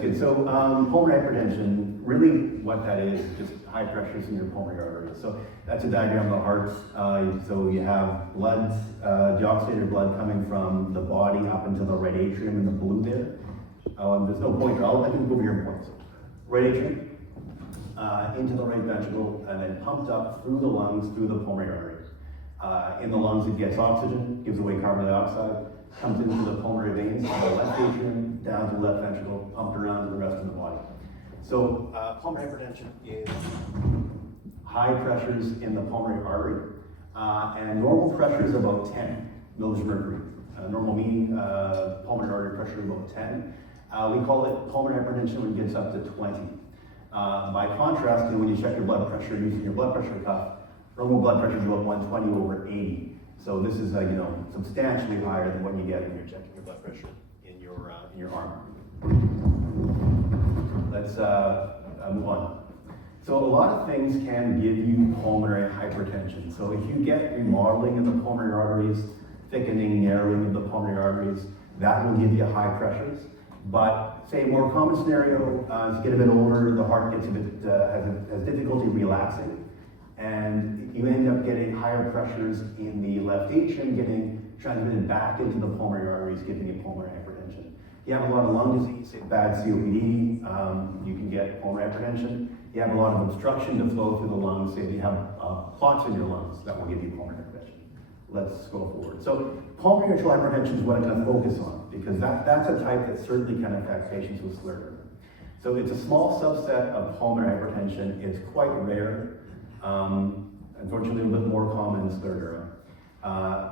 good. So pulmonary hypertension, really what that is just high pressures in your pulmonary arteries. So that's a diagram of the heart. So you have blood, deoxygenated blood coming from the body up into the right atrium in the blue there. There's no pointer. I can go over your points. Right atrium, into the right ventricle, and then pumped up through the lungs, through the pulmonary artery. In the lungs, it gets oxygen, gives away carbon dioxide, comes into the pulmonary veins, from the left atrium, down to the left ventricle, pumped around to the rest of the body. So pulmonary hypertension is high pressures in the pulmonary artery, and normal pressure is about 10 milliliters of mercury. Normal mean pulmonary artery pressure is about 10. We call it pulmonary hypertension when it gets up to 20. By contrast, when you check your blood pressure using your blood pressure cuff, normal blood pressure is about 120 over 80. So this is substantially higher than what you get when you're checking your blood pressure in your arm. Let's move on. So a lot of things can give you pulmonary hypertension. So if you get remodeling in the pulmonary arteries, thickening, narrowing of the pulmonary arteries, that will give you high pressures. But say a more common scenario, as you get a bit older, the heart gets a bit has difficulty relaxing, and you end up getting higher pressures in the left atrium, getting transmitted back into the pulmonary arteries, giving you pulmonary hypertension. You have a lot of lung disease, say bad COPD, you can get pulmonary hypertension. You have a lot of obstruction to flow through the lungs, say you have clots in your lungs, that will give you pulmonary hypertension. Let's go forward. So pulmonary arterial hypertension is what I'm going to focus on, because that's a type that certainly can affect patients with scleroderma. So it's a small subset of pulmonary hypertension. It's quite rare. Unfortunately, a little bit more common in scleroderma.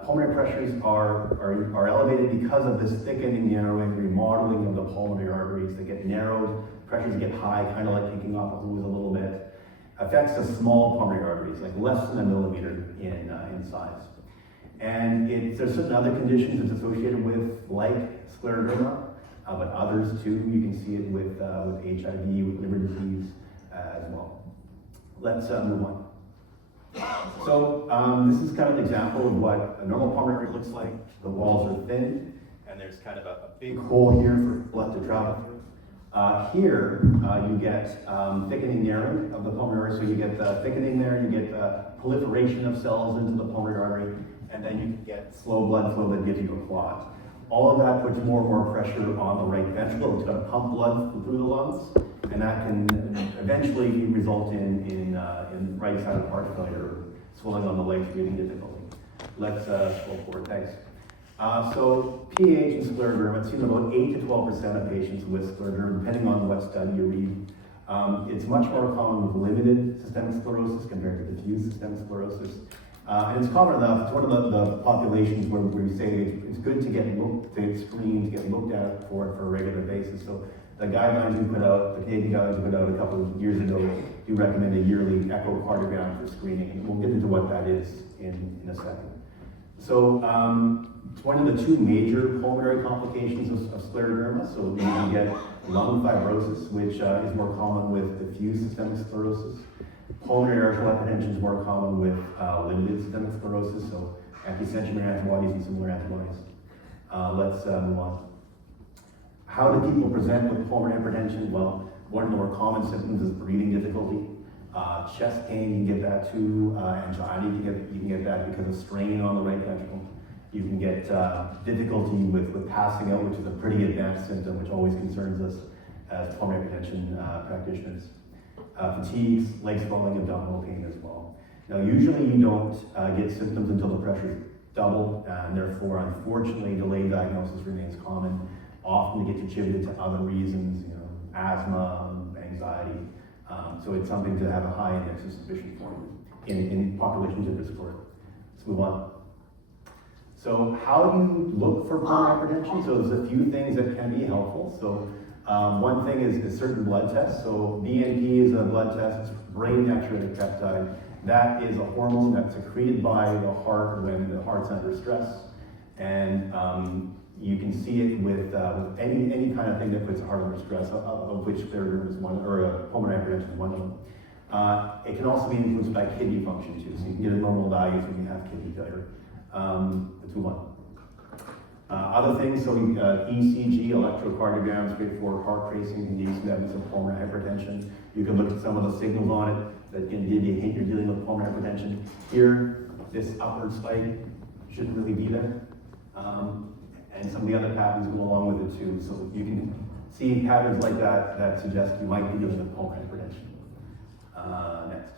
Pulmonary pressures are elevated because of this thickening, narrowing, remodeling of the pulmonary arteries. They get narrowed, pressures get high, kind of like taking off a hose a little bit. Affects the small pulmonary arteries, like less than a millimeter in size. And there's certain other conditions it's associated with, like scleroderma, but others too. You can see it with HIV, with liver disease as well. Let's move on. So this is kind of an example of what a normal pulmonary artery looks like. The walls are thin, and there's kind of a big hole here for blood to travel through. Here, you get thickening, narrowing of the pulmonary artery. So you get the thickening there, you get the proliferation of cells into the pulmonary artery, and then you can get slow blood flow that gives you a clot. All of that puts more and more pressure on the right ventricle. It's going to pump blood through the lungs, and that can eventually result in right-sided heart failure, swelling on the legs, breathing difficulty. Let's go forward. Thanks. So PAH and scleroderma, it's seen in about 8 to 12% of patients with scleroderma, depending on what study you read. It's much more common with limited systemic sclerosis compared to diffuse systemic sclerosis. And it's common enough. It's one of the populations where we say it's good to get screened, to get looked at for a regular basis. So the guidelines we put out, the Canadian guidelines we put out a couple of years ago, do recommend a yearly echocardiogram for screening. And we'll get into what that is in a second. So it's one of the two major pulmonary complications of scleroderma. So you can get lung fibrosis, which is more common with diffuse systemic sclerosis. Pulmonary arterial hypertension is more common with limited systemic sclerosis, so anti-centromer antibodies and similar antibodies. Let's move on. How do people present with pulmonary hypertension? Well, one of the more common symptoms is breathing difficulty. Chest pain, you can get that too. Anxiety, you can get that because of strain on the right ventricle. You can get difficulty with passing out, which is a pretty advanced symptom, which always concerns us as pulmonary hypertension practitioners. Fatigues, leg swelling, abdominal pain as well. Now, usually you don't get symptoms until the pressure is double, and therefore, unfortunately, delayed diagnosis remains common. Often it gets attributed to other reasons, asthma, anxiety. So it's something to have a high index of suspicion for in populations at risk for it. Let's move on. So how do you look for pulmonary hypertension? So there's a few things that can be helpful. So one thing is certain blood tests. So BNP is a blood test, it's brain natriuretic peptide. That is a hormone that's secreted by the heart when the heart's under stress. And you can see it with any kind of thing that puts the heart under stress, of which scleroderma is one, or pulmonary hypertension is one of them. It can also be influenced by kidney function too, so you can get a normal values when you have kidney failure. Let's move on. Other things, so ECG, electrocardiogram, straightforward heart tracing, can give you some evidence of pulmonary hypertension. You can look at some of the signals on it that can give you a hint you're dealing with pulmonary hypertension. Here, this upward spike shouldn't really be there. And some of the other patterns go along with it too. So you can see patterns like that that suggest you might be dealing with pulmonary hypertension. Next.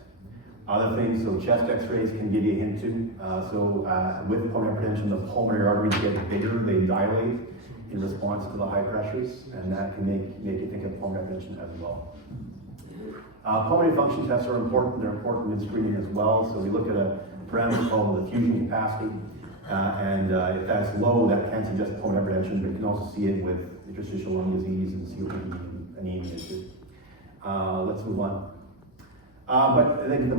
Other things, so chest x-rays can give you a hint too. With pulmonary hypertension, the pulmonary arteries get bigger, they dilate in response to the high pressures, and that can make you think of pulmonary hypertension as well. Pulmonary function tests are important. They're important in screening as well. So we look at a parameter called the diffusion capacity, if that's low, that can suggest pulmonary hypertension, but you can also see it with interstitial lung disease and COPD and anemia too. Let's move on. But I think the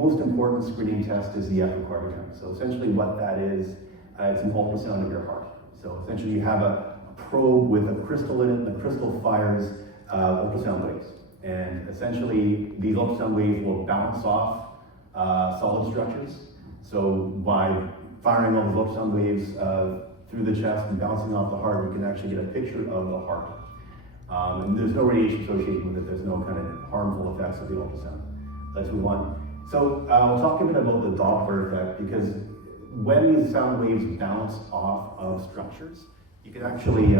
most important screening test is the echocardiogram. So essentially what that is, it's an ultrasound of your heart. So essentially you have a probe with a crystal in it, and the crystal fires ultrasound waves. And essentially these ultrasound waves will bounce off solid structures. So by firing all these ultrasound waves through the chest and bouncing off the heart, you can actually get a picture of the heart. And there's no radiation associated with it. There's no kind of harmful effects of the ultrasound. Let's move on. So I'll talk a bit about the Doppler effect, because when these sound waves bounce off of structures, you can actually,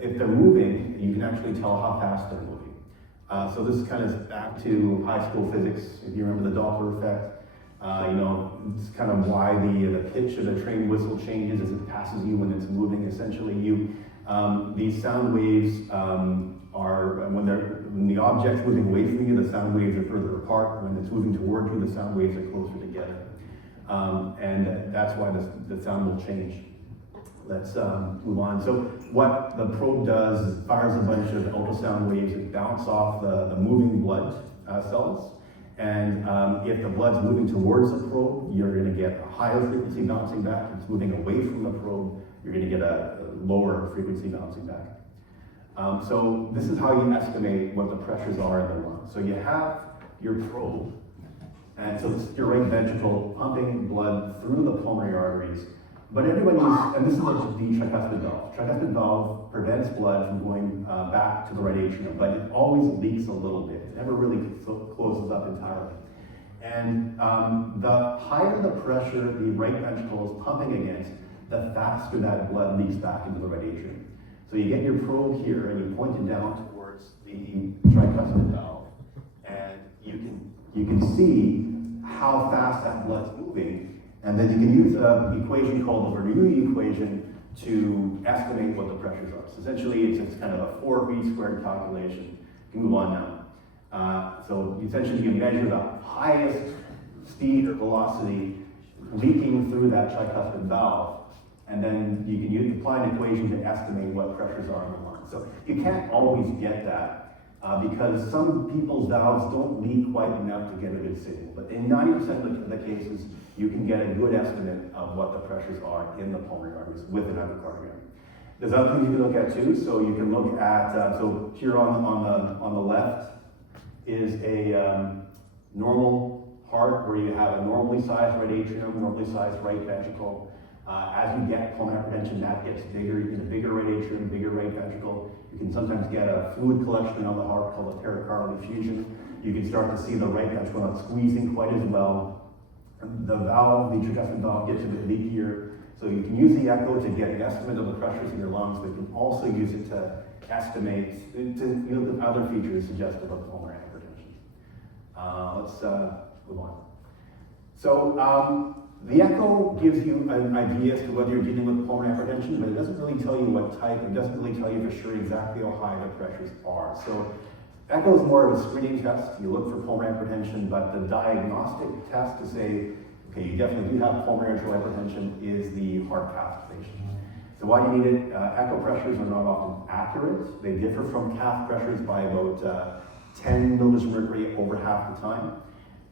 if they're moving, you can actually tell how fast they're moving. So this is kind of back to high school physics. If you remember the Doppler effect, it's kind of why the pitch of the train whistle changes as it passes you when it's moving. Essentially, these sound waves are, when the object's moving away from you, the sound waves are further apart. When it's moving toward you, the sound waves are closer together. And that's why the sound will change. Let's move on. So what the probe does is fires a bunch of ultrasound waves that bounce off the moving blood cells. And if the blood's moving towards the probe, you're going to get a higher frequency bouncing back. If it's moving away from the probe, you're going to get a lower frequency bouncing back. So this is how you estimate what the pressures are in the lung. So you have your probe, and so it's your right ventricle pumping blood through the pulmonary arteries. But and this is the tricuspid valve. Tricuspid valve prevents blood from going back to the right atrium, but it always leaks a little bit. It never really closes up entirely. And the higher the pressure the right ventricle is pumping against, the faster that blood leaks back into the right atrium. So you get your probe here and you point it down towards the tricuspid valve, and you can see how fast that blood's moving. And then you can use an equation called the Bernoulli equation to estimate what the pressures are. So essentially, it's kind of a 4v squared calculation. You can move on now. So essentially, you measure the highest speed or velocity leaking through that tricuspid valve, and then you can apply an equation to estimate what pressures are in the lung. So you can't always get that because some people's valves don't leak quite enough to get a good signal. But in 90% of the cases, you can get a good estimate of what the pressures are in the pulmonary arteries with an echocardiogram. There's other things you can look at too. So you can look at, so here on the left is a normal heart where you have a normally sized right atrium, normally sized right ventricle. As you get pulmonary hypertension, that gets bigger. You get a bigger right atrium, bigger right ventricle. You can sometimes get a fluid collection on the heart called a pericardial effusion. You can start to see the right ventricle not squeezing quite as well. The valve, the tricuspid valve, gets a bit leakier. So you can use the echo to get an estimate of the pressures in your lungs, but you can also use it to estimate the other features suggestive of pulmonary hypertension. Let's move on. So the echo gives you an idea as to whether you're dealing with pulmonary hypertension, but it doesn't really tell you what type. It doesn't really tell you for sure exactly how high the pressures are. So echo is more of a screening test. You look for pulmonary hypertension, but the diagnostic test to say, okay, you definitely do have pulmonary arterial hypertension is the heart catheterization. So why do you need it? Echo pressures are not often accurate. They differ from cath pressures by about 10 millimeters of mercury over half the time.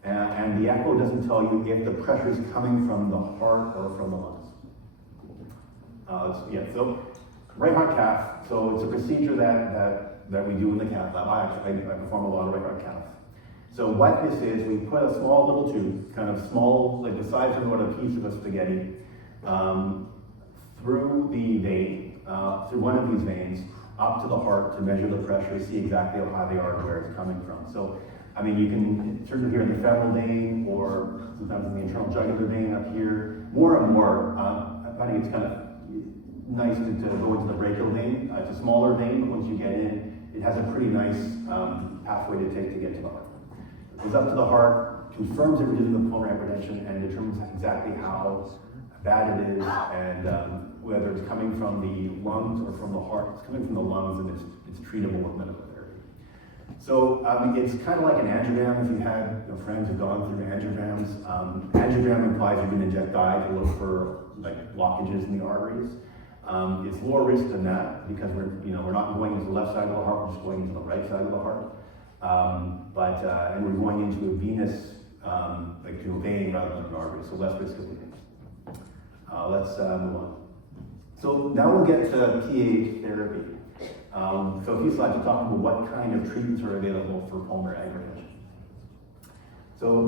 And the echo doesn't tell you if the pressure is coming from the heart or from the lungs. So right heart cath. So it's a procedure that we do in the cath lab. I perform a lot of right heart cath. So what this is, we put a small little tube, kind of small, like the size of what a piece of a spaghetti, through the vein, through one of these veins, up to the heart to measure the pressure, see exactly how high they are and where it's coming from. So, I mean, you can certainly hear in the femoral vein or sometimes in the internal jugular vein up here. More and more, I think it's kind of nice to go into the brachial vein. It's a smaller vein, but once you get in, it has a pretty nice pathway to take to get to the heart. It goes up to the heart, confirms that we're dealing with pulmonary hypertension, and determines exactly how bad it is and whether it's coming from the lungs or from the heart. It's coming from the lungs and it's treatable with medical therapy. So it's kind of like an angiogram. If you had friends who've gone through angiograms, angiogram implies you're going to inject dye to look for like blockages in the arteries. It's lower risk than that because we're not going into the left side of the heart, we're just going into the right side of the heart. And we're going into a venous, like to a vein rather than an artery, so less risk of bleeding. Let's move on. So now we'll get to PAH therapy. So a few slides to talk about what kind of treatments are available for pulmonary hypertension. So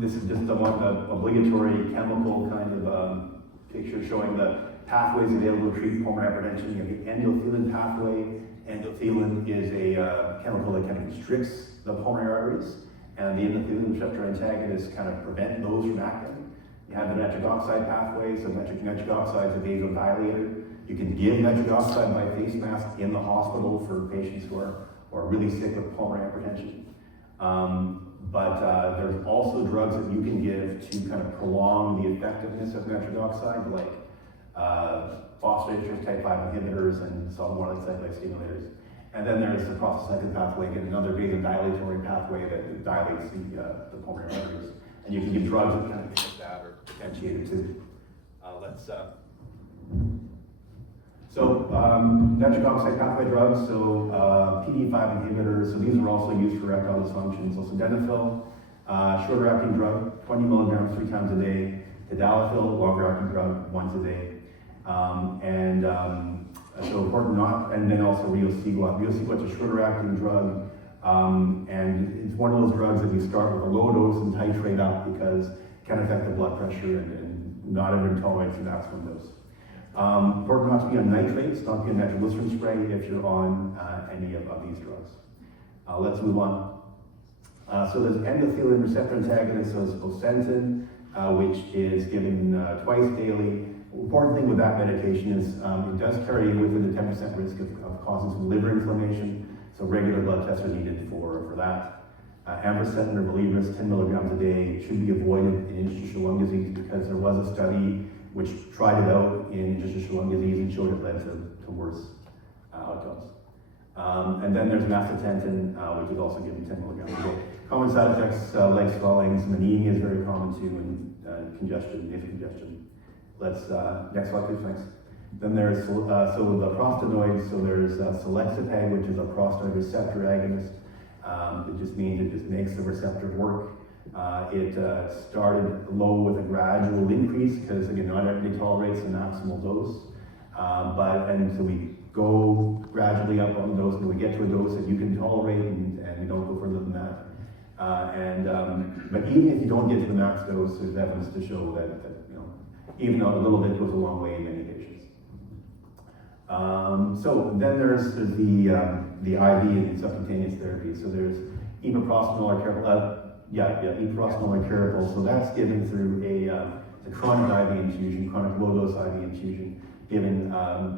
this is just the obligatory chemical kind of picture showing the pathways available to treat pulmonary hypertension. You have the endothelin pathway. Endothelin is a chemical that kind of constricts the pulmonary arteries, and the endothelin receptor antagonists kind of prevent those from acting. You have the nitric oxide pathway, so nitric oxide is a vasodilator. You can give nitric oxide by face mask in the hospital for patients who are really sick with pulmonary hypertension. But there's also drugs that you can give to kind of prolong the effectiveness of nitric oxide, like phosphatase type 5 inhibitors and soluble cyclase stimulators. And then there's the prostacyclin pathway, again, another vasodilatory pathway that dilates the pulmonary arteries. And you can give drugs that kind of inhibit that or potentiate it too. Nitric oxide pathway drugs, PDE5 inhibitors, so these are also used for erectile dysfunction. So sildenafil, shorter acting drug, 20 milligrams 3 times a day. Tadalafil, longer acting drug, once a day. So important not, and then also riociguat. Riociguat is a shorter acting drug, and it's one of those drugs that you start with a low dose and titrate up because it can affect the blood pressure and not everyone tolerates the maximum dose. Important not to be on nitrates, not to be on nitroglycerin spray if you're on any of these drugs. Let's move on. So there's endothelin receptor antagonist, so it's ocentin, which is given twice daily. Important thing with that medication is it does carry with it a 10% risk of causing some liver inflammation, so regular blood tests are needed for that. Ambrisentan or Belivus, 10 milligrams a day, should be avoided in interstitial lung disease because there was a study which tried it out in interstitial lung disease and showed it led to worse outcomes. And then there's macitentan, which is also given 10 milligrams a day. Common side effects, leg swelling, some anemia is very common too, and congestion, nasal congestion. Let's, next slide please, thanks. Then there's, so the prostanoids, so there's selexipag, which is a prostanoid receptor agonist. It just means it just makes the receptor work. It started low with a gradual increase because again, not everybody tolerates the maximal dose. And so we go gradually up on the dose until we get to a dose that you can tolerate and we don't go further than that. But even if you don't get to the max dose, there's evidence to show that even though a little bit goes a long way in many patients. So then there's the IV and subcutaneous therapy. So there's epoprostenol or epoprostenol or Caripol. So that's given through a chronic IV infusion, chronic low dose IV infusion, given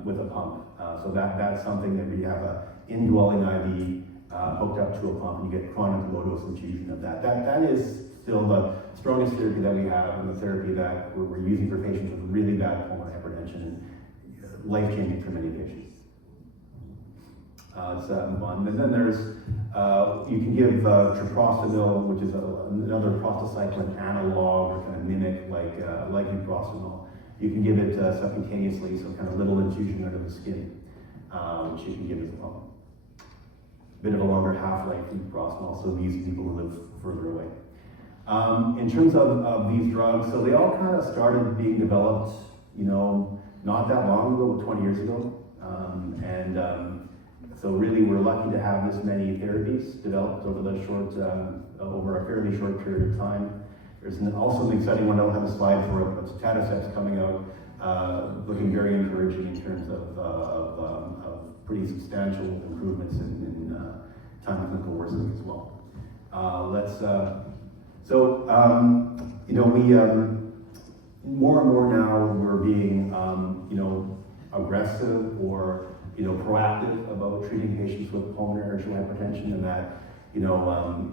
with a pump. So that's something that we have a indwelling IV hooked up to a pump, and you get chronic low dose infusion of that. That is still the strongest therapy that we have, and the therapy that we're using for patients with really bad pulmonary hypertension and life-changing for many patients. Let's move on. And then there's, you can give treprostinil, which is another prostacyclin analog, or kind of mimic like epoprostenol. You can give it subcutaneously, so kind of little infusion under the skin, which you can give as a pump. Bit of a longer half-life than epoprostenol, so these people who live further away. In terms of these drugs, so they all kind of started being developed, not that long ago, 20 years ago. So really we're lucky to have this many therapies developed over over a fairly short period of time. There's also an exciting one, I don't have a slide for it, but sotatercept's coming out looking very encouraging in terms of pretty substantial improvements in time of clinical worsening as well. We more and more now we're being aggressive or proactive about treating patients with pulmonary arterial hypertension, and that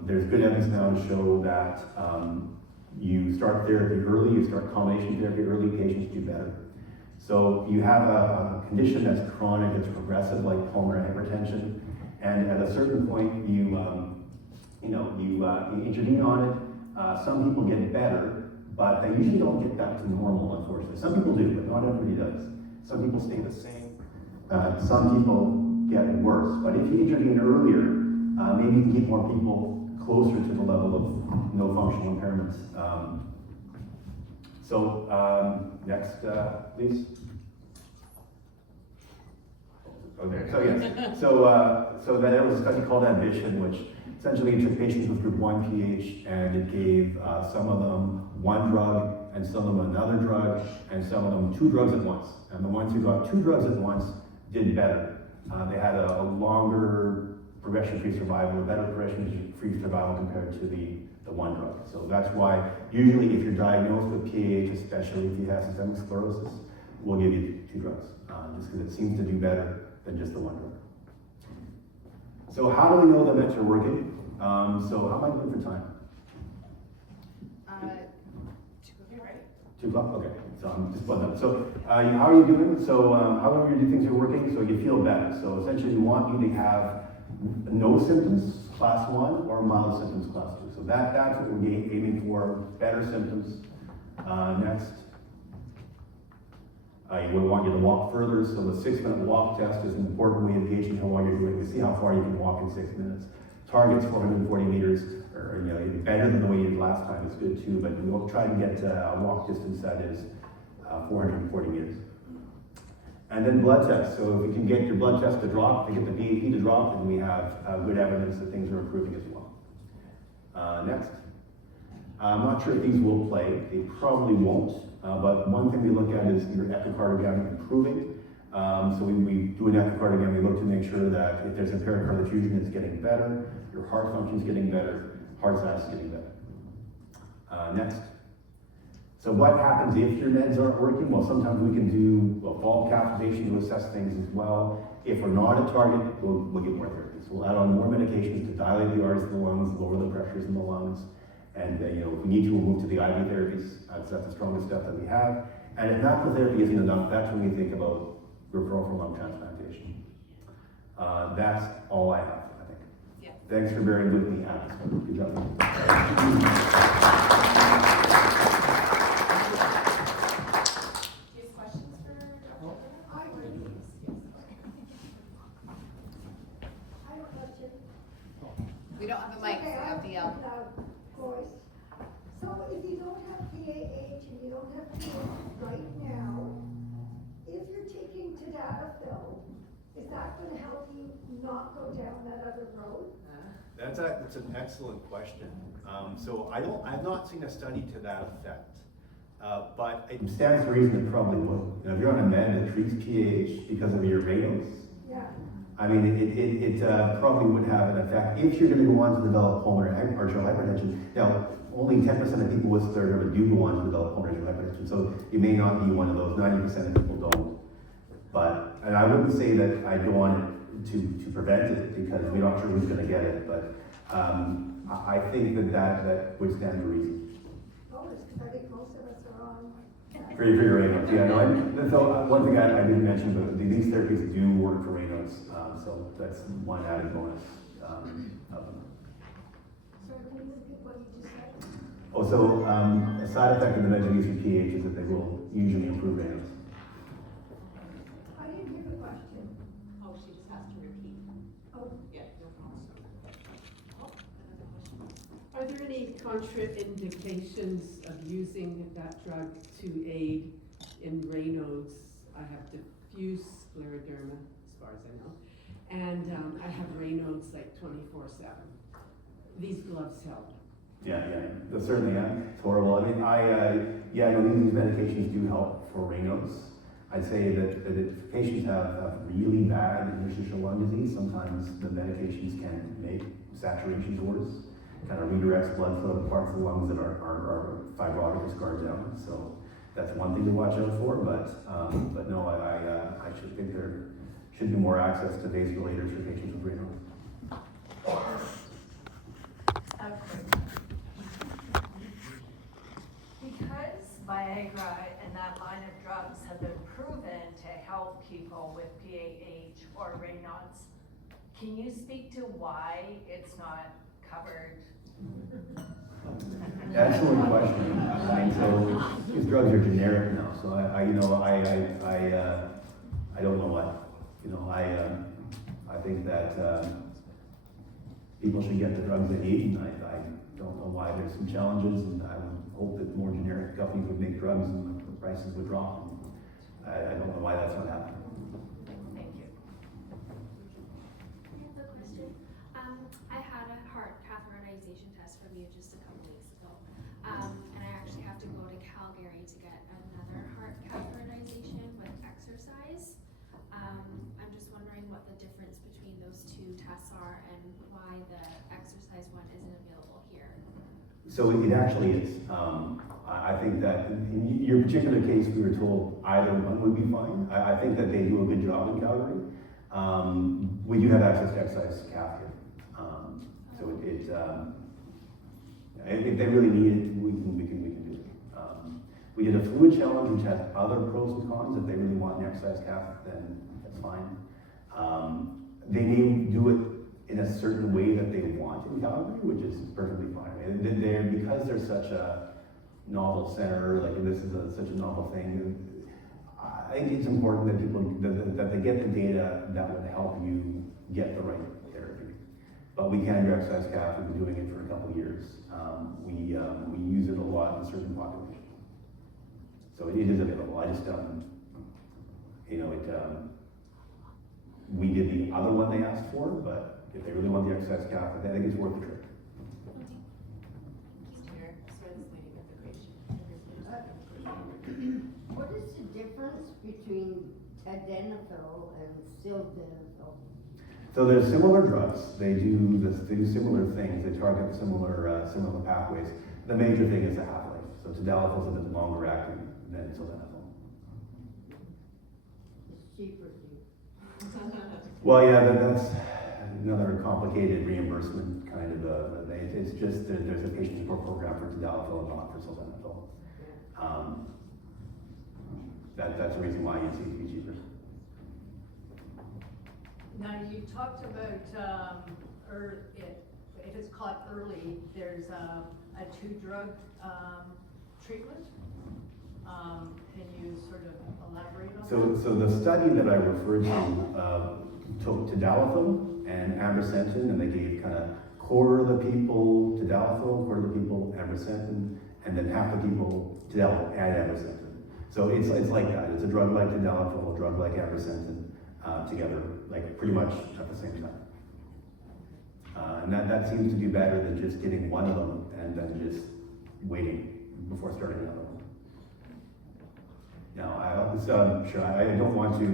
there's good evidence now to show that you start therapy early, you start combination therapy early, patients do better. So you have a condition that's chronic, that's progressive, like pulmonary hypertension, and at a certain point you intervene on it. Some people get better, but they usually don't get back to normal, unfortunately. Some people do, but not everybody does. Some people stay the same. Some people get worse. But if you intervene earlier, maybe you can keep more people closer to the level of no functional impairments. Next, please. Okay, so yes. So there was a study called Ambition, which essentially took patients with group 1 PH and it gave some of them one drug and some of them another drug and some of them 2 drugs at once. And the ones who got 2 drugs at once did better. They had a longer progression-free survival, a better progression-free survival compared to the one drug. So that's why usually if you're diagnosed with PAH, especially if you have systemic sclerosis, we'll give you 2 drugs, just because it seems to do better than just the one drug. So how do we know the meds are working? So how am I doing for time? 2 o'clock. 2 o'clock? Okay, so I'm just putting that. So how are you doing? So however you do things are working, so you feel better. So essentially we want you to have no symptoms, class 1, or mild symptoms, class 2. So that's what we're aiming for, better symptoms. Next. We want you to walk further, so the 6-minute walk test is an important way of gauging how well you're doing. We see how far you can walk in 6 minutes. Target's 440 meters, or better than the way you did last time, it's good too, but we'll try to get a walk distance that is 440 meters. And then blood tests, so if we can get your blood test to drop, to get the BAP to drop, then we have good evidence that things are improving as well. Next. I'm not sure if these will play, they probably won't. But one thing we look at is your echocardiogram improving. So we do an echocardiogram, we look to make sure that if there's impaired perfusion, it's getting better, your heart function's getting better, heart size is getting better. Next. So what happens if your meds aren't working? Well, sometimes we can do fault catheterization to assess things as well. If we're not at target, we'll get more therapy. So we'll add on more medications to dilate the arteries in the lungs, lower the pressures in the lungs. And if we need to, we'll move to the IV therapies. That's the strongest step that we have. And if natural therapy isn't enough, that's when we think about referral for lung transplantation. That's all I have, I think. Yeah. Thanks for bearing with me at this one. Good job. Do you have questions for Dr. I would. I have a question. We don't have a mic, so you have to yell. Voice. So if you don't have PAH and you don't have PAH right now, if you're taking tadalafil, is that going to help you not go down that other road? That's an excellent question. So I've not seen a study to that effect. But it stands to reason it probably will. If you're on a med that treats PAH because of your Raynaud's, Yeah. I mean, it probably would have an effect if you're going to go on to develop pulmonary arterial hypertension. Now, only 10% of people with scleroderma do go on to develop pulmonary arterial hypertension, so you may not be one of those. 90% of people don't. And I wouldn't say that I'd go on to prevent it because we're not sure who's going to get it. But I think that would stand to reason. Oh, it's because I think most of us are on. For your Raynaud's, yeah, no. So one thing I didn't mention, but these therapies do work for Raynaud's, so that's one added bonus of them. So can you repeat what you just said? Oh, so a side effect of the meds used for PAH is that they will usually improve Raynaud's. I didn't hear the question. Oh, she just has to repeat. Oh, Yeah, no problem. Oh, another question. Are there any contraindications of using that drug to aid in Raynaud's? I have diffuse scleroderma, as far as I know, and I have Raynaud's like 24/7. These gloves help. Yeah, that's certainly, it's horrible. I mean, yeah, I know these medications do help for Raynaud's. I'd say that if patients have really bad interstitial lung disease, sometimes the medications can make saturations worse, kind of redirects blood flow to parts of the lungs that are fibrotic or scarred down. So that's one thing to watch out for, but no, I should think there should be more access to vasodilators for patients with Raynaud's. Because Viagra and that line of drugs have been proven to help people with PAH or Raynaud's, can you speak to why it's not covered? Excellent question. So these drugs are generic now, so I don't know why. I think that people should get the drugs they need, and I don't know why there's some challenges, and I would hope that more generic companies would make drugs and the prices would drop. I don't know why that's not happening. Thank you. I have a question. I had a heart catheterization test from you just a couple weeks ago. And I actually have to go to Calgary to get another heart catheterization with exercise. I'm just wondering what the difference between those two tests are and why the exercise one isn't available here. So it actually is. I think that in your particular case, we were told either one would be fine. I think that they do a good job in Calgary. We do have access to exercise cath here. So if they really need it, we can do it. We did a fluid challenge, which has other pros and cons. If they really want an exercise cath, then that's fine. They may do it in a certain way that they want in Calgary, which is perfectly fine. And because they're such a novel center, like this is such a novel thing, I think it's important that people that they get the data that would help you get the right therapy. But we can do exercise cath. We've been doing it for a couple of years. We use it a lot in certain populations. So it is available. I just we did the other one they asked for, but if they really want the exercise cath, I think it's worth the trip. What is the difference between tadalafil and sildenafil? So they're similar drugs. They do similar things. They target similar pathways. The major thing is the half-life. So tadalafil is a bit longer acting than sildenafil. It's cheaper too. Well, yeah, that's another complicated reimbursement kind of thing. It's just that there's a patient support program for tadalafil and not for sildenafil. That's the reason why you see it to be cheaper. Now, you talked about, if it's caught early, there's a 2-drug treatment. Can you sort of elaborate on that? So the study that I referred to took tadalafil and ambrisentan, and they gave kind of quarter of the people tadalafil, quarter of the people ambrisentan, and then half the people tadalafil and ambrisentan. So it's like that. It's a drug like tadalafil, a drug like ambrisentan together, like pretty much at the same time. And that seems to do better than just getting one of them and then just waiting before starting another one. Now, I don't want to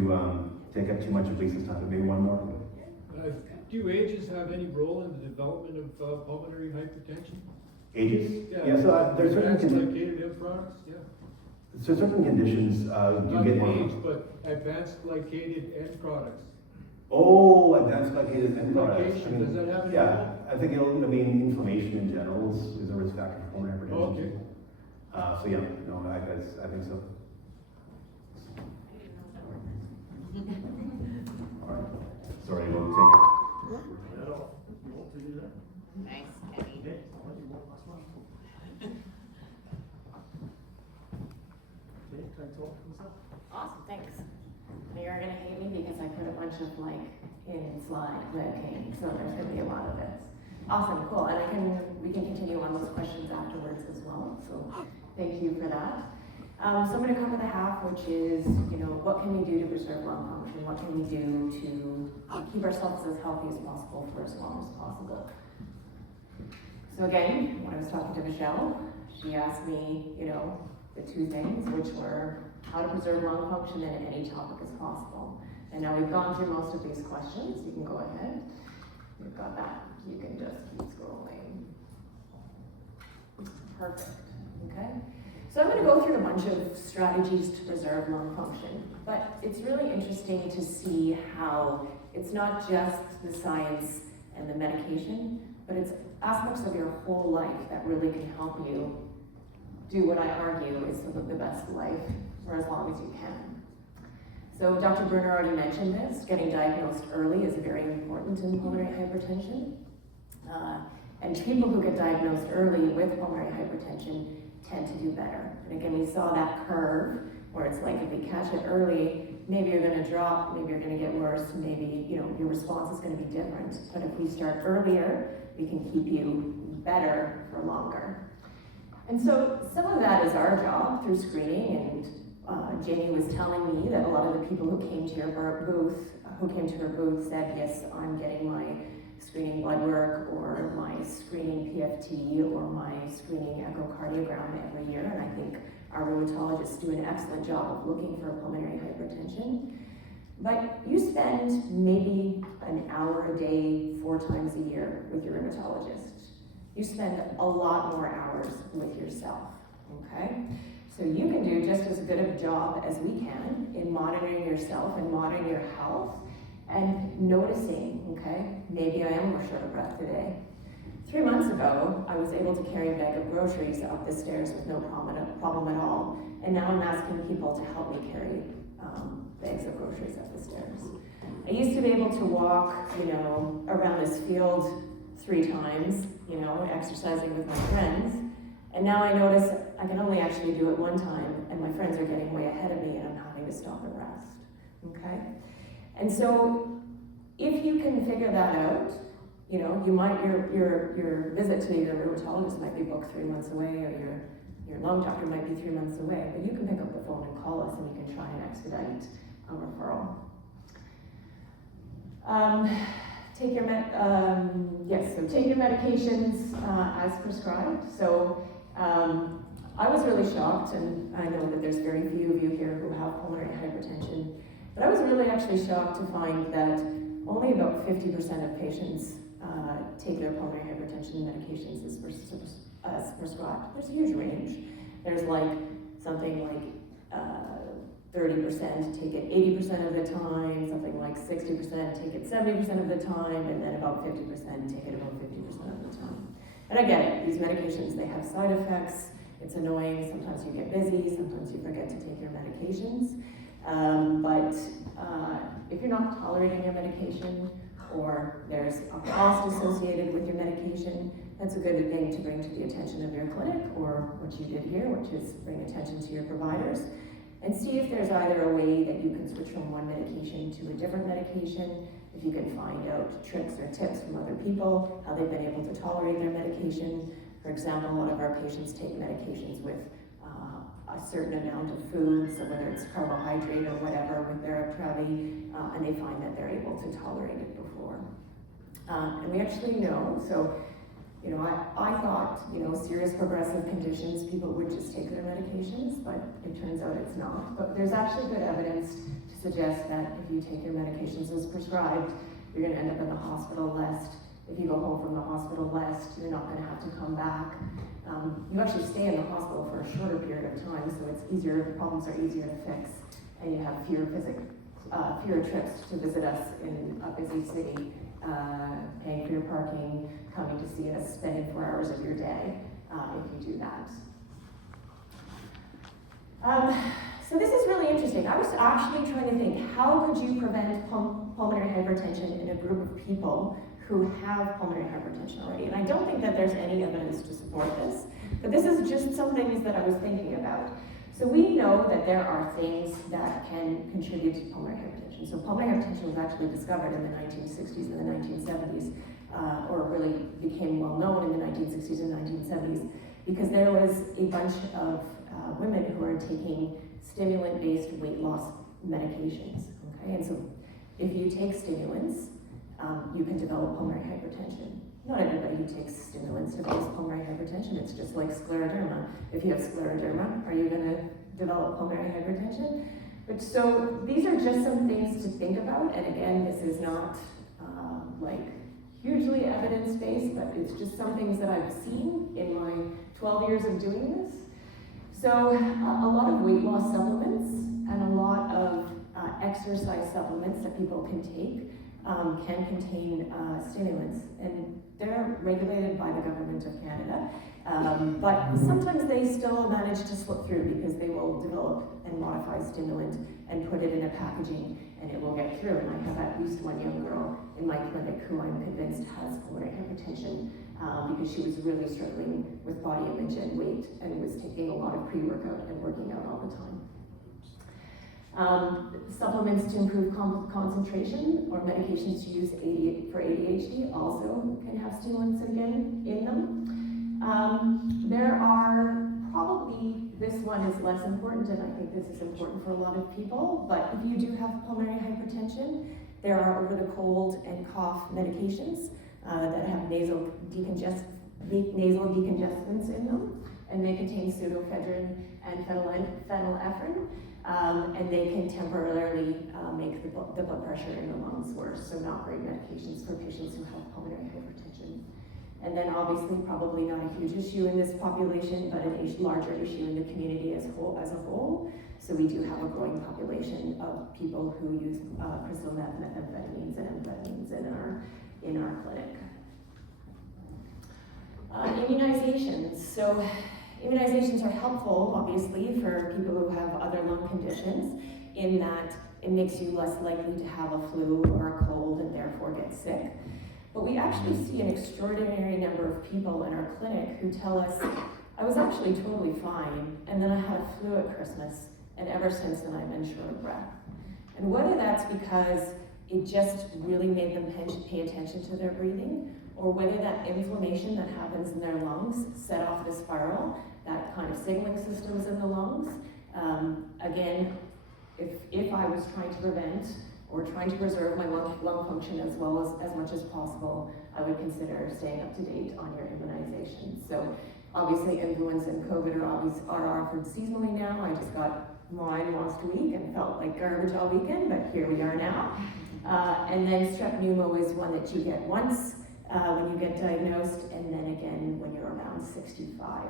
take up too much of Lisa's time, but maybe one more. Do ages have any role in the development of pulmonary hypertension? Ages? Yeah, so there's certain glycated end products, yeah. So certain conditions Not you get age, but advanced glycated end products. Oh, advanced glycated end products. Glycation, does that have any? Yeah, I think inflammation in general is a risk factor for pulmonary hypertension. Okay. So yeah, no, I think so. All right. Sorry, I won't Nice, Kenny. Awesome, thanks. You're gonna hate me because I put a bunch of in slide came, so there's gonna be a lot of it. Awesome, cool, and we can continue on those questions afterwards as well, so thank you for that. So I'm gonna cover the half, which is, what can we do to preserve lung function? What can we do to keep ourselves as healthy as possible for as long as possible? So again, when I was talking to Michelle, she asked me, you know, the two things, which were how to preserve lung function in any topic as possible. And now we've gone through most of these questions. You can go ahead. You've got that. You can just keep scrolling. Perfect. Okay. So I'm going to go through a bunch of strategies to preserve lung function, but it's really interesting to see how it's not just the science and the medication, but it's aspects of your whole life that really can help you do what I argue is sort of the best life for as long as you can. So Dr. Brunner already mentioned this. Getting diagnosed early is very important in pulmonary hypertension. And people who get diagnosed early with pulmonary hypertension tend to do better. And again, we saw that curve where it's like if we catch it early, maybe you're going to drop, maybe you're going to get worse, maybe your response is going to be different. But if we start earlier, we can keep you better for longer. And so some of that is our job through screening, and Jamie was telling me that a lot of the people who came to her booth said, yes, I'm getting my screening blood work or my screening PFT or my screening echocardiogram every year, and I think our rheumatologists do an excellent job of looking for pulmonary hypertension. But you spend maybe an hour a day, 4 times a year with your rheumatologist. You spend a lot more hours with yourself, okay? So you can do just as good of a job as we can in monitoring yourself and monitoring your health and noticing, okay, maybe I am more short of breath today. 3 months ago, I was able to carry a bag of groceries up the stairs with no problem at all, and now I'm asking people to help me carry bags of groceries up the stairs. I used to be able to walk, around this field 3 times, exercising with my friends, and now I notice I can only actually do it 1 time, and my friends are getting way ahead of me, and I'm having to stop and rest, okay? And so, if you can figure that out, your visit to your rheumatologist might be booked 3 months away, or your lung doctor might be 3 months away, but you can pick up the phone and call us, and we can try and expedite a referral. Take your medications as prescribed. So I was really shocked, and I know that there's very few of you here who have pulmonary hypertension, but I was really actually shocked to find that only about 50% of patients take their pulmonary hypertension medications as prescribed. There's a huge range. There's something like 30% take it 80% of the time, something like 60% take it 70% of the time, and then about 50% take it about 50% of the time. And I get it, these medications, they have side effects. It's annoying, sometimes you get busy, sometimes you forget to take your medications. But if you're not tolerating your medication, or there's a cost associated with your medication, that's a good thing to bring to the attention of your clinic, or what you did here, which is bring attention to your providers, and see if there's either a way that you can switch from one medication to a different medication, if you can find out tricks or tips from other people, how they've been able to tolerate their medication. For example, a lot of our patients take medications with a certain amount of food, so whether it's carbohydrate or whatever with their Uptravi, and they find that they're able to tolerate it before. And we actually know, so I thought, serious progressive conditions, people would just take their medications, but it turns out it's not. But there's actually good evidence to suggest that if you take your medications as prescribed, you're going to end up in the hospital less. If you go home from the hospital less, you're not going to have to come back. You actually stay in the hospital for a shorter period of time, so it's easier, the problems are easier to fix, and you have fewer trips to visit us in a busy city, paying for your parking, coming to see us, spending 4 hours of your day, if you do that. So this is really interesting. I was actually trying to think, how could you prevent pulmonary hypertension in a group of people who have pulmonary hypertension already? And I don't think that there's any evidence to support this, but this is just some things that I was thinking about. So we know that there are things that can contribute to pulmonary hypertension. So pulmonary hypertension was actually discovered in the 1960s and the 1970s, or really became well known in the 1960s and 1970s, because there was a bunch of women who are taking stimulant-based weight loss medications, okay? And so if you take stimulants, you can develop pulmonary hypertension. not everybody who takes stimulants develops pulmonary hypertension. It's just like scleroderma. If you have scleroderma, are you going to develop pulmonary hypertension? But so these are just some things to think about. And again, this is not like hugely evidence-based, but it's just some things that I've seen in my 12 years of doing this. So a lot of weight loss supplements and a lot of exercise supplements that people can take can contain stimulants, and they're regulated by the government of Canada. But sometimes they still manage to slip through because they will develop and modify stimulant and put it in a packaging, and it will get through. And I have at least one young girl in my clinic who I'm convinced has pulmonary hypertension because she was really struggling with body image and weight and was taking a lot of pre-workout and working out all the time. Supplements to improve concentration or medications to use for ADHD also can have stimulants again in them. There are probably, this one is less important, and I think this is important for a lot of people, but if you do have pulmonary hypertension, there are over-the-cold and cough medications that have nasal decongestants in them, and they contain pseudoephedrine and phenylephrine. And they can temporarily make the blood pressure in the lungs worse, so not great medications for patients who have pulmonary hypertension. And then obviously probably not a huge issue in this population, but a larger issue in the community as a whole. So we do have a growing population of people who use crystal methamphetamines and amphetamines in our clinic. Immunizations. So immunizations are helpful, obviously, for people who have other lung conditions, in that it makes you less likely to have a flu or a cold and therefore get sick. But we actually see an extraordinary number of people in our clinic who tell us, I was actually totally fine, and then I had a flu at Christmas, and ever since then I've been short of breath. And whether that's because it just really made them pay attention to their breathing, or whether that inflammation that happens in their lungs set off the spiral, that kind of signaling systems in the lungs. Again, if I was trying to prevent or trying to preserve my lung function as much as possible, I would consider staying up to date on your immunizations. So obviously influenza and COVID are offered seasonally now. I just got mine last week and felt like garbage all weekend, but here we are now. And then strep pneumo is one that you get once when you get diagnosed, and then again when you're around 65.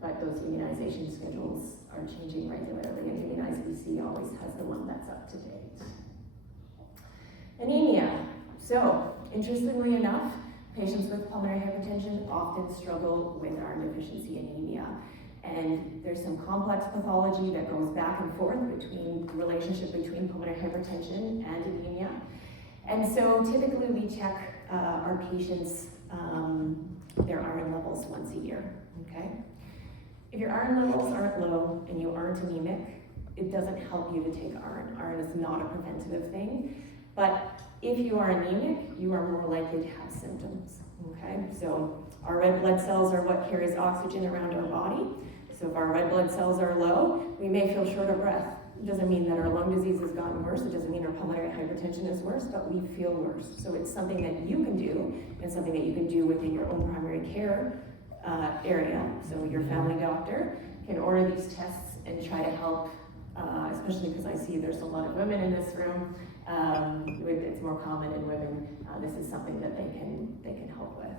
But those immunization schedules are changing regularly, and SABC always has the one that's up to date. Anemia. So, interestingly enough, patients with pulmonary hypertension often struggle with iron deficiency anemia. And there's some complex pathology that goes back and forth between the relationship between pulmonary hypertension and anemia. And so typically we check our patients, their iron levels once a year, okay? If your iron levels aren't low and you aren't anemic, it doesn't help you to take iron. Iron is not a preventative thing. But if you are anemic, you are more likely to have symptoms, okay? So our red blood cells are what carries oxygen around our body. So if our red blood cells are low, we may feel short of breath. It doesn't mean that our lung disease has gotten worse. It doesn't mean our pulmonary hypertension is worse, but we feel worse. So it's something that you can do, and something that you can do within your own primary care area. So your family doctor can order these tests and try to help, especially because I see there's a lot of women in this room. It's more common in women. This is something that they can help with.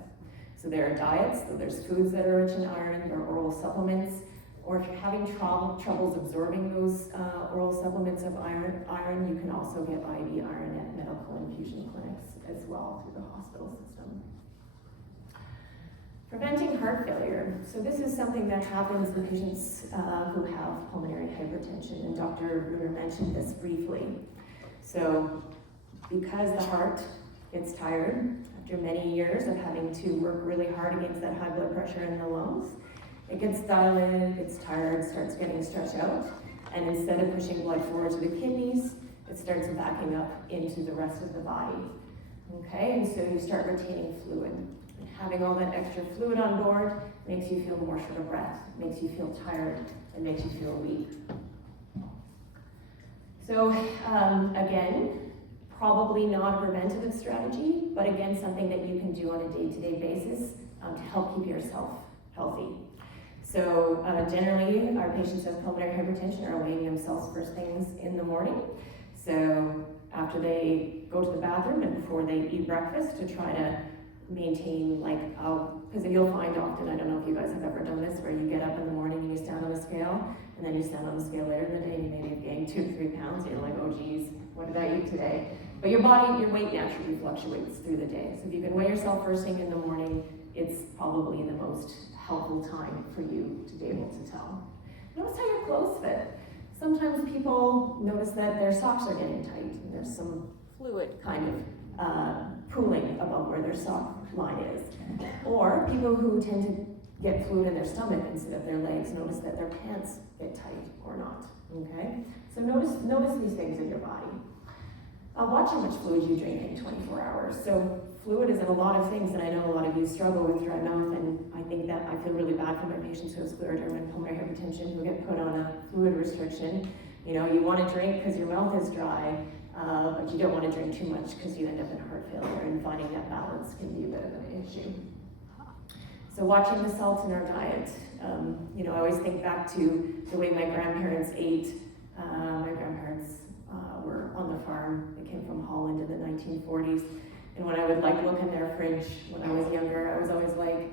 So there are diets, so there's foods that are rich in iron, there are oral supplements, or if you're having troubles absorbing those oral supplements of iron, you can also get IV iron at medical infusion clinics as well through the hospital system. Preventing heart failure. So this is something that happens in patients who have pulmonary hypertension, and Dr. Brunner mentioned this briefly. So because the heart gets tired after many years of having to work really hard against that high blood pressure in the lungs, it gets dilated, it gets tired, starts getting stretched out, and instead of pushing blood forward to the kidneys, it starts backing up into the rest of the body. Okay, and so you start retaining fluid. And having all that extra fluid on board makes you feel more short of breath, makes you feel tired, and makes you feel weak. So again, Probably not a preventative strategy, but again, something that you can do on a day-to-day basis to help keep yourself healthy. So generally, our patients with pulmonary hypertension are weighing themselves first things in the morning. So after they go to the bathroom and before they eat breakfast, to try to maintain because you'll find often, I don't know if you guys have ever done this, where you get up in the morning and you stand on the scale, and then you stand on the scale later in the day and you maybe have gained 2 to 3 pounds, and you're like, oh geez, what did I eat today? But your weight naturally fluctuates through the day. So if you can weigh yourself first thing in the morning, it's probably the most helpful time for you to be able to tell. Notice how your clothes fit. Sometimes people notice that their socks are getting tight, and there's some fluid kind of pooling above where their sock line is. Or people who tend to get fluid in their stomach instead of their legs, notice that their pants get tight or not, okay? So notice these things in your body. Watch how much fluid you drink in 24 hours. So fluid is in a lot of things, and I know a lot of you struggle with dry mouth, and I think that I feel really bad for my patients who have scleroderma and pulmonary hypertension who get put on a fluid restriction. You know, you want to drink because your mouth is dry, but you don't want to drink too much because you end up in heart failure, and finding that balance can be a bit of an issue. So watching the salt in our diet. I always think back to the way my grandparents ate. My grandparents were on the farm. They came from Holland in the 1940s. And when I would look in their fridge when I was younger, I was always like,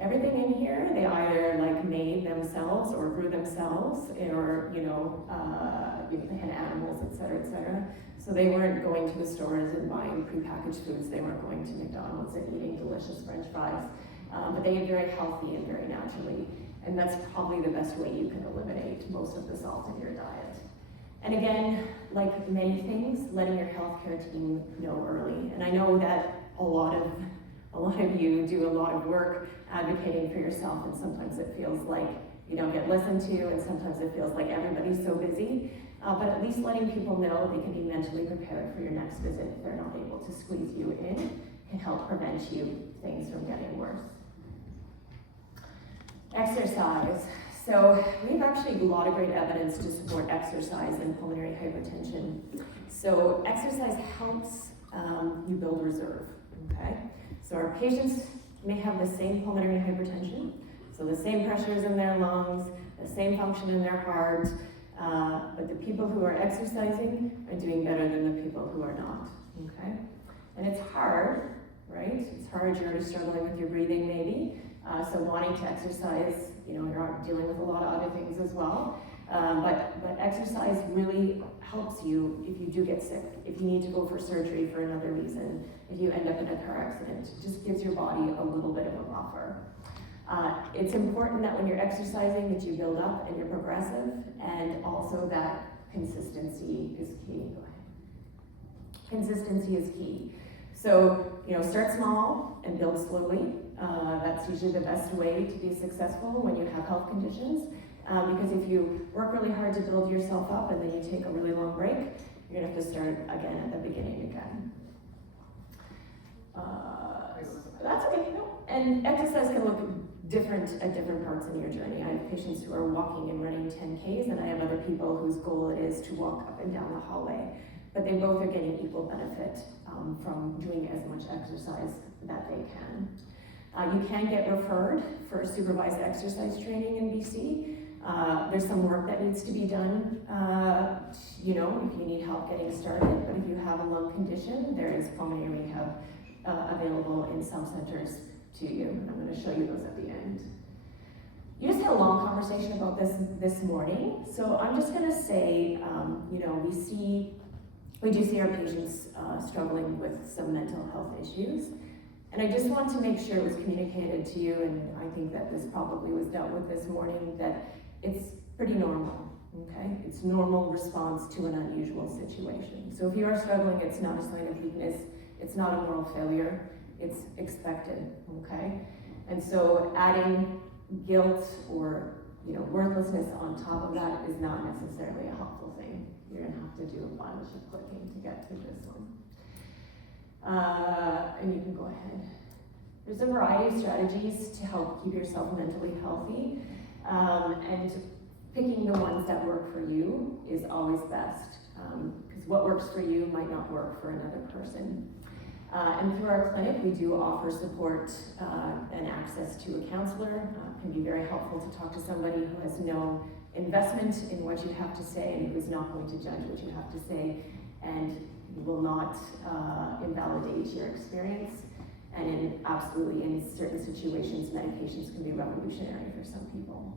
everything in here, they either made themselves or grew themselves, or they had animals, etc., etc. So they weren't going to the stores and buying prepackaged foods. They weren't going to McDonald's and eating delicious French fries. But they ate very healthy and very naturally. And that's probably the best way you can eliminate most of the salt in your diet. And again, like many things, letting your healthcare team know early. And I know that a lot of you do a lot of work advocating for yourself, and sometimes it feels like you don't get listened to, and sometimes it feels like everybody's so busy. But at least letting people know they can be mentally prepared for your next visit if they're not able to squeeze you in can help prevent things from getting worse. Exercise. So we have actually a lot of great evidence to support exercise in pulmonary hypertension. So exercise helps you build reserve, okay? So our patients may have the same pulmonary hypertension, so the same pressures in their lungs, the same function in their heart, but the people who are exercising are doing better than the people who are not, okay? And it's hard, right? It's hard, you're already struggling with your breathing maybe, so wanting to exercise, you're dealing with a lot of other things as well. But exercise really helps you if you do get sick, if you need to go for surgery for another reason, if you end up in a car accident. It just gives your body a little bit of a buffer. It's important that when you're exercising that you build up and you're progressive, and also that consistency is key. Go ahead. Consistency is key. So, start small and build slowly. That's usually the best way to be successful when you have health conditions. Because if you work really hard to build yourself up and then you take a really long break, you're gonna have to start again at the beginning again. That's okay, no. And exercise can look different at different parts in your journey. I have patients who are walking and running 10Ks, and I have other people whose goal it is to walk up and down the hallway. But they both are getting equal benefit from doing as much exercise that they can. You can get referred for supervised exercise training in BC. There's some work that needs to be done, if you need help getting started, but if you have a lung condition, there is pulmonary rehab available in some centers to you. I'm going to show you those at the end. You just had a long conversation about this morning, so I'm just going to say, we do see our patients struggling with some mental health issues. And I just want to make sure it was communicated to you, and I think that this probably was dealt with this morning, that it's pretty normal, okay? It's normal response to an unusual situation. So if you are struggling, it's not a sign of weakness, it's not a moral failure, it's expected, okay? And so adding guilt or worthlessness on top of that is not necessarily a helpful thing. You're gonna have to do a bunch of clicking to get to this one. And you can go ahead. There's a variety of strategies to help keep yourself mentally healthy, and picking the ones that work for you is always best. because what works for you might not work for another person. And through our clinic, we do offer support and access to a counselor. It can be very helpful to talk to somebody who has no investment in what you have to say and who is not going to judge what you have to say and will not invalidate your experience. And in certain situations, medications can be revolutionary for some people.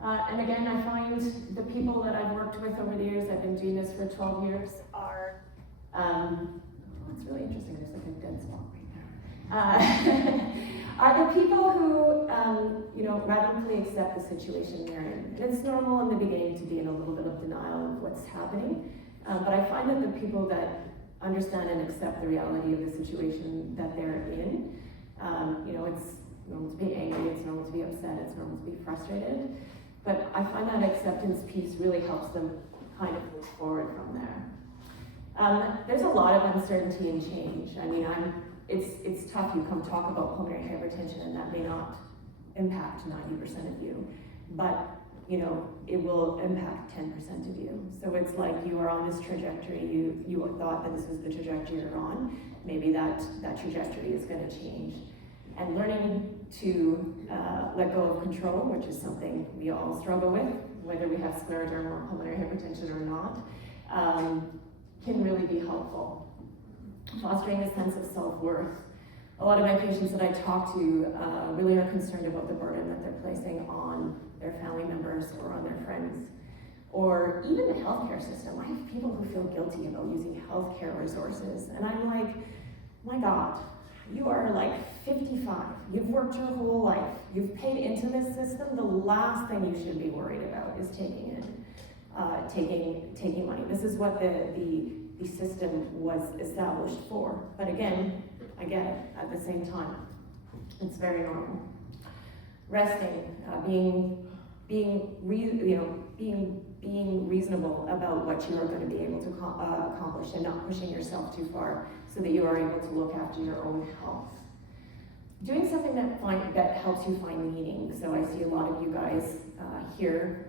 And again, I find the people that I've worked with over the years, I've been doing this for 12 years, are, it's really interesting, there's like a dead spot right there, are the people who, radically accept the situation they're in. And it's normal in the beginning to be in a little bit of denial of what's happening, but I find that the people that understand and accept the reality of the situation that they're in, it's normal to be angry, it's normal to be upset, it's normal to be frustrated, but I find that acceptance piece really helps them kind of move forward from there. There's a lot of uncertainty and change. I mean, it's tough. You come talk about pulmonary hypertension and that may not impact 90% of you, but it will impact 10% of you. So it's like you are on this trajectory, you thought that this was the trajectory you're on, maybe that trajectory is gonna change. And learning to let go of control, which is something we all struggle with, whether we have scleroderma or pulmonary hypertension or not, can really be helpful. Fostering a sense of self-worth. A lot of my patients that I talk to really are concerned about the burden that they're placing on their family members or on their friends, or even the healthcare system. I have people who feel guilty about using healthcare resources, and I'm like, my God, you are like 55, you've worked your whole life, you've paid into this system, the last thing you should be worried about is taking money. This is what the system was established for. But again, I get it at the same time. It's very normal. Resting, being reasonable about what you are going to be able to accomplish and not pushing yourself too far so that you are able to look after your own health. Doing something that helps you find meaning. So I see a lot of you guys here,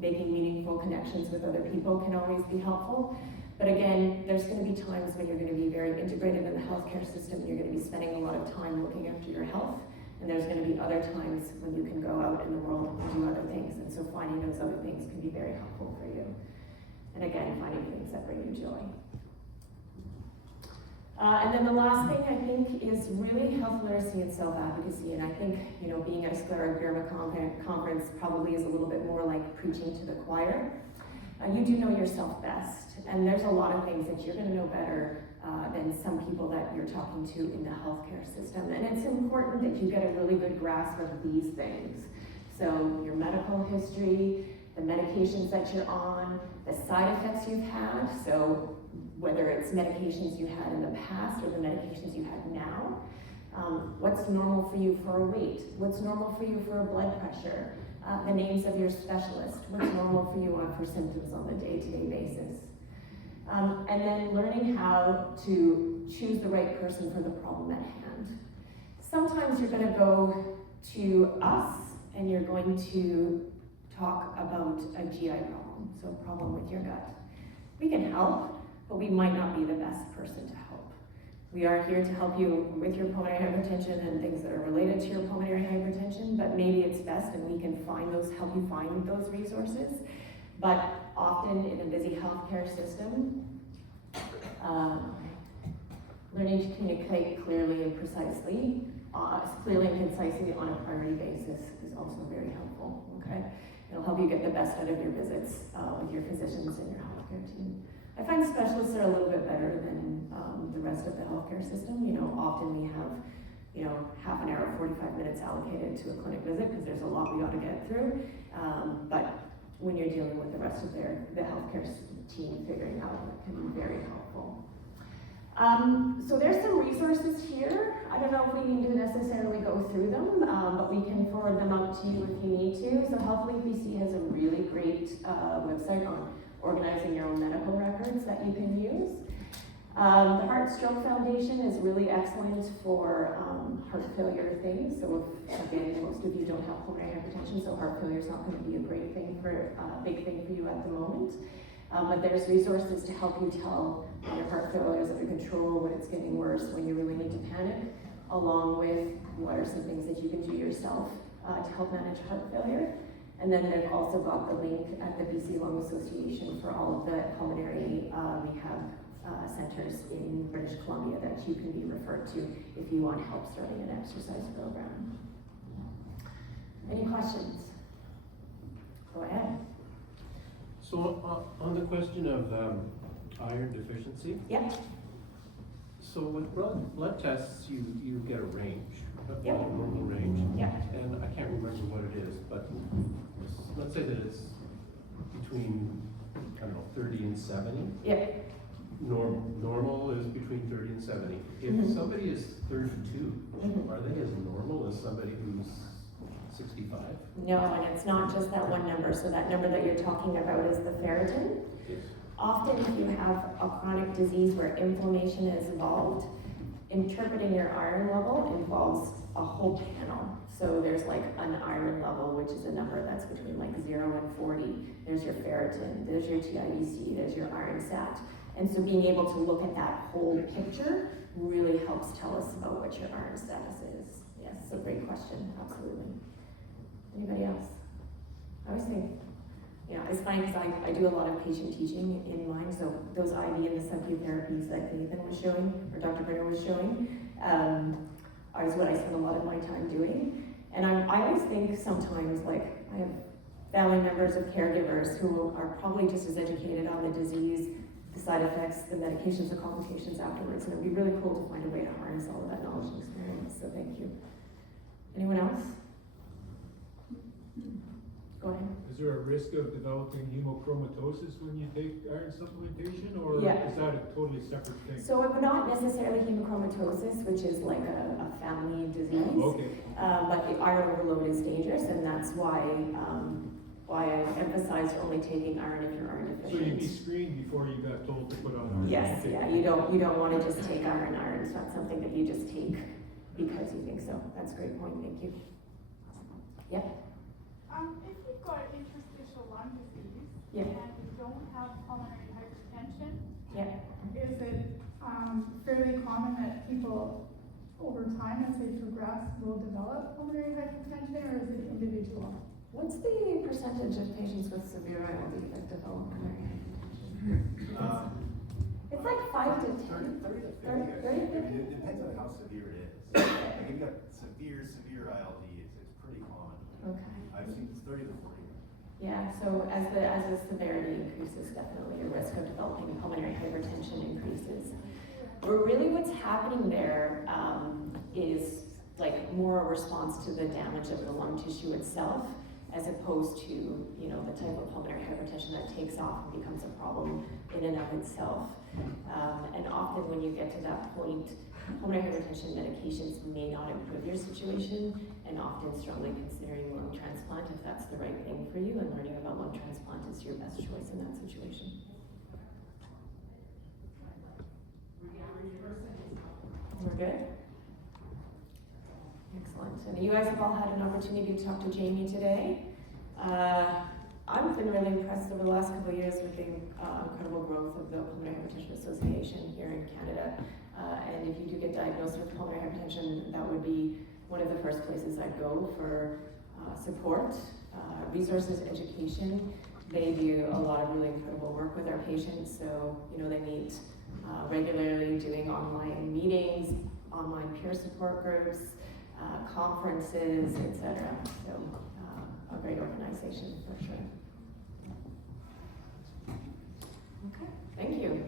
making meaningful connections with other people can always be helpful. But again, there's going to be times when you're going to be very integrated in the healthcare system, you're going to be spending a lot of time looking after your health, and there's going to be other times when you can go out in the world and do other things, and so finding those other things can be very helpful for you. And again, finding things that bring you joy. And then the last thing I think is really health literacy and self-advocacy, and I think, being at a Scleroderma conference probably is a little bit more like preaching to the choir. You do know yourself best, and there's a lot of things that you're going to know better than some people that you're talking to in the healthcare system. And it's important that you get a really good grasp of these things. So your medical history, the medications that you're on, the side effects you've had, so whether it's medications you had in the past or the medications you have now, what's normal for you for a weight, what's normal for you for a blood pressure, the names of your specialist, what's normal for you for symptoms on the day-to-day basis. And then learning how to choose the right person for the problem at hand. Sometimes you're going to go to us and you're going to talk about a GI problem, so a problem with your gut. We can help, but we might not be the best person to help. We are here to help you with your pulmonary hypertension and things that are related to your pulmonary hypertension, but maybe it's best and we can help you find those resources. But often in a busy healthcare system, learning to communicate clearly and concisely on a priority basis is also very helpful, okay? It'll help you get the best out of your visits with your physicians and your healthcare team. I find specialists are a little bit better than the rest of the healthcare system. Often we have, half an hour, 45 minutes allocated to a clinic visit because there's a lot we ought to get through. But when you're dealing with the rest of the healthcare team, figuring out that can be very helpful. So there's some resources here. I don't know if we need to necessarily go through them, but we can forward them out to you if you need to. So Health BC has a really great website on organizing your own medical records that you can use. The Heart Stroke Foundation is really excellent for heart failure things. So if, again, most of you don't have pulmonary hypertension, so heart failure is not going to be a great thing for big thing for you at the moment. But there's resources to help you tell when your heart failure is under control, when it's getting worse, when you really need to panic, along with what are some things that you can do yourself to help manage heart failure. And then they've also got the link at the BC Lung Association for all of the pulmonary rehab centers in British Columbia that you can be referred to if you want help starting an exercise program. Any questions? Go ahead. So on the question of iron deficiency, Yeah. so with blood tests, you get a range, a Yep. normal range, Yeah. and I can't remember what it is, but let's say that it's between, I don't know, 30 and 70. Yeah. Normal is between 30 and 70. If Mhm. somebody is 32, Mhm. are they as normal as somebody who's 65? No, and it's not just that one number. So that number that you're talking about is the ferritin. Yes. Often if you have a chronic disease where inflammation is involved, interpreting your iron level involves a whole panel. So there's like an iron level, which is a number that's between like 0 and 40. There's your ferritin, there's your TIBC, there's your iron sat. And so being able to look at that whole picture really helps tell us about what your iron status is. Yes, so great question, absolutely. Anybody else? I always think, it's funny because I do a lot of patient teaching in mine, so those IV and the sub-Q therapies that Nathan was showing, or Dr. Brunner was showing, is what I spend a lot of my time doing. And I always think sometimes, like, I have family members of caregivers who are probably just as educated on the disease, the side effects, the medications, the complications afterwards, and it'd be really cool to find a way to harness all of that knowledge and experience, so thank you. Anyone else? Go ahead. Is there a risk of developing hemochromatosis when you take iron supplementation, or Yeah. is that a totally separate thing? So it would not necessarily hemochromatosis, which is like a family disease. Okay. But the iron overload is dangerous, and that's why I emphasize only taking iron if you're iron So you'd be deficient. screened before you got told to put on iron? Yes, Okay. yeah, you don't want to just take iron. Iron's not something that you just take because you think so. That's a great point, thank you. Yeah, If you've got interstitial lung disease Yeah. and you don't have pulmonary hypertension, yeah. is it fairly common that people over time as they progress will develop pulmonary hypertension, or is it individual? What's the percentage of patients with severe ILD that develop pulmonary hypertension? It's like 5 to 10. 30 to 50. 30 to 50? It depends on how severe it is. Like if you've got severe ILD, it's pretty common. Okay. I've seen 30 to 40. Yeah, so as the severity increases, definitely your risk of developing pulmonary hypertension increases. But really what's happening there is like more a response to the damage of the lung tissue itself, as opposed to, the type of pulmonary hypertension that takes off and becomes a problem in and of itself. And often when you get to that point, pulmonary hypertension medications may not improve your situation, and often strongly considering lung transplant if that's the right thing for you, and learning about lung transplant is your best choice in that situation. We're good? Excellent. And you guys have all had an opportunity to talk to Jamie today. I've been really impressed over the last couple of years with the incredible growth of the Pulmonary Hypertension Association here in Canada. And if you do get diagnosed with pulmonary hypertension, that would be one of the first places I'd go for support, resources, education. They do a lot of really incredible work with our patients. So, they meet regularly doing online meetings, online peer support groups, conferences, etc. So a great organization for sure. Okay, thank you.